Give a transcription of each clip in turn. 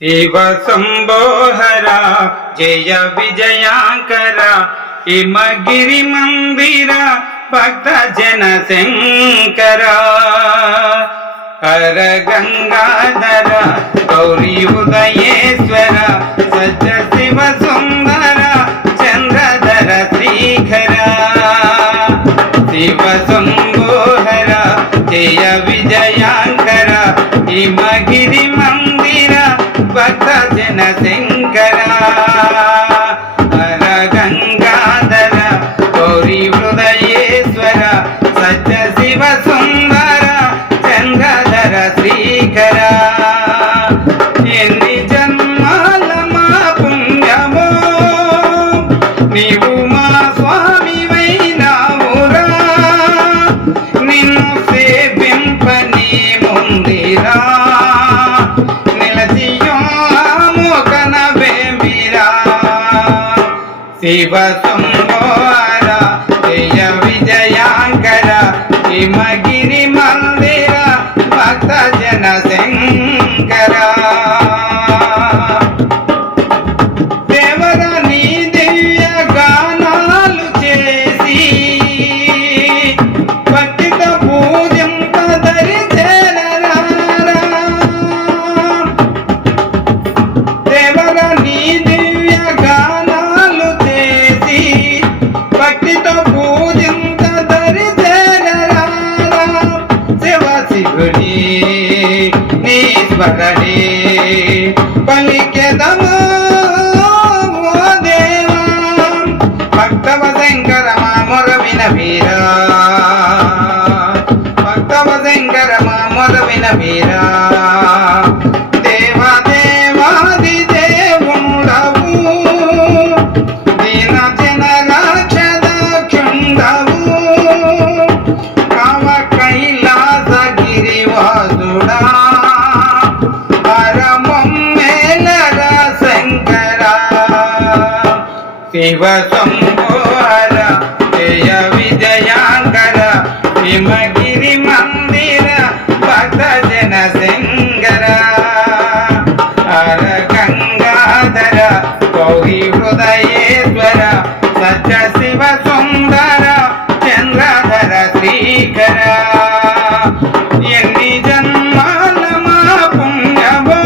శివ శంభోహర జయ విజయాంకర హిమగిరి మందిర భక్త జన శంకర హర గంగాధర గౌరీ ఉదయేశ్వర సజ్జ శివ సుందర చంద్రధర శ్రీకర శివ శంభోహర జయ విజయాంకర హిమగిరి మందిర భక్త జన శంకర హర గంగాధర గౌరీ హృదయేశ్వర సత్య శివ సుందర చంద్రధర శ్రీకర ఎన్ని జన్మాల మా పుణ్యమో నీవు మా స్వామి వైనావురా నిన్ను సేవింపని ముందిరా శివ శంభోహర జయ విజయాంకర హిమగిరి మందిర భక్త జన శంకర దేవర నీ దివ్య గానాలు చేసి భక్తిత పూజింపదరి చేరరా దేవర నీ దివ్య భక్తితో పూజించదరి చేరరా శివ శివుని నీ స్మరణి పలికెదము ఓ దేవా భక్తవ శంకర మా మొర వినవీరా భక్తవ శంకర మా మొర వినవీరా శివ శంభోహర జయ విజయాంకర హిమగిరి మందిర భక్త జన శంకర హర గంగాధర గౌరీ హృదయేశ్వర సత్య శివ సుందర చంద్రధర శ్రీకర ఎన్ని జన్మాల మా పుణ్యమో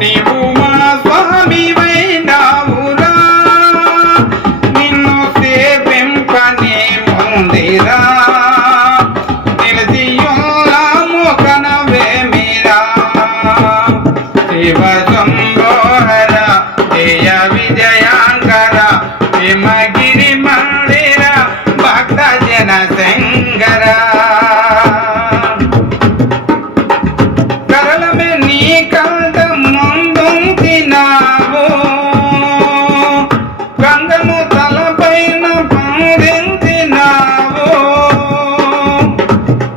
నీవు మా స్వామి వైనావురా నిన్ను సేవింపని ముందిరా నిలసియున్నాము కనవేమిరా శివ శంభోహర జయ విజయాంకర హిమగిరి మందిర భక్త జన శంకర కరలమే నీ కంట ముందుంచినావు గంగము తలపైన పండించినావు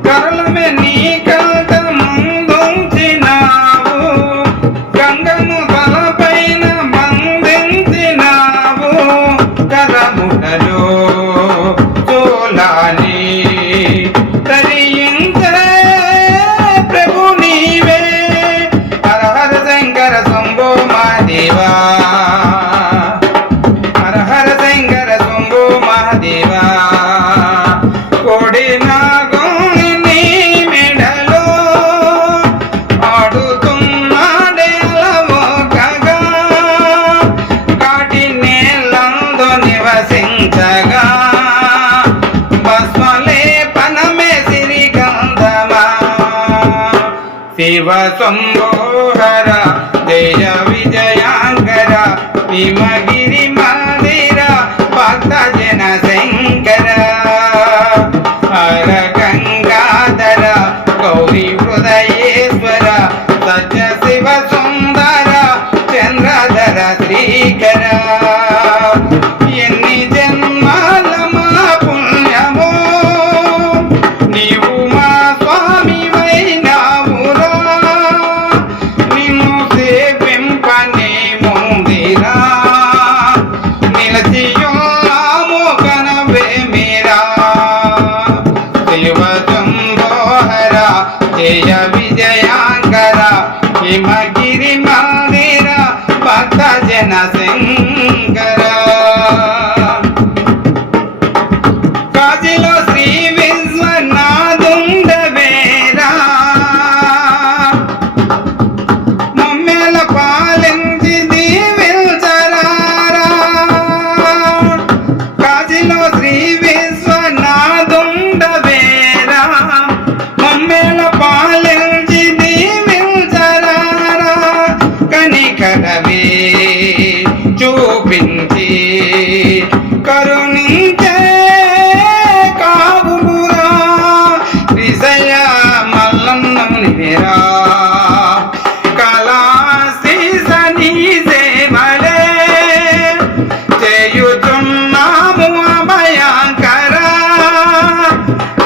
కరలమే నీ కంట ముందుంచినావు గంగము తలపైన బంధించినావు కరముటలో చోలాని తరించే ప్రభు నీవే హర హర శంకర శంభో మహాదేవా హర హర శంకర శంభో మహాదేవా కోడి నాగుని నీ మెడలో ఆడుతున్నాడే అలవోకగా కాటి నేలందు నివసించగా భస్మలేపనమే సిరిగంధమా శివ శంభోహర జయ విజయాంకర హిమగిరి మందిర భక్త జన శంకర హర గంగాధర గౌరీ హృదయేశ్వర సత్య శివ సుందర చంద్రధర శ్రీకర ఎన్ని జన్మాల మా పుణ్యమో నీవు మా స్వామి వైనావురా నిన్ను సేవింపని ముందిరా గిరి మందిర భక్త జన శంకర కాశీలో శ్రీ విశ్వనాథుండవేరా మమ్మెల పాలించి దీవించరారా కాశీలో శ్రీ విశ్వనాథుండవేరా మమ్మెల పాలించి దీవించరారా కనికరమే చూపించి కరుణించే కావురా విజయ మల్లన్నమునిరా కళాశ్రీసని సేవలే చేయుచున్నాము అభయంకర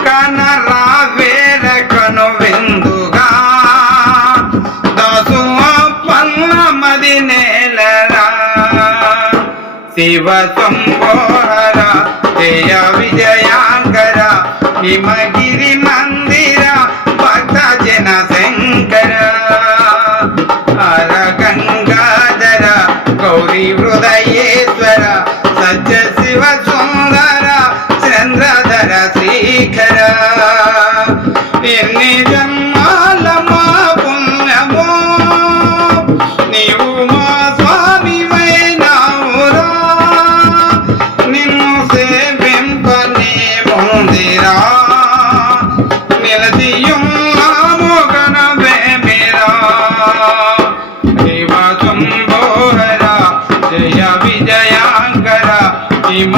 కనరా వేర కను విందుగా దాసు అప్పన్న మది నేలరా శివ శంభోహర జయ విజయాంకర హిమగిరి మందిర భక్త జన శంకర హర గంగాధర గౌరీ హృదయేశ్వర సత్య శివ సుందర చంద్రధర శ్రీకర ఎన్ని జన్మాల మా పుణ్యమో నీవు మా స్వామివైనావురా నిన్ను సేవింపనే పొందిరా నిలదీయున్నాము కనవేమిరా శివ శంభోహర జయ విజయాంకర హిమ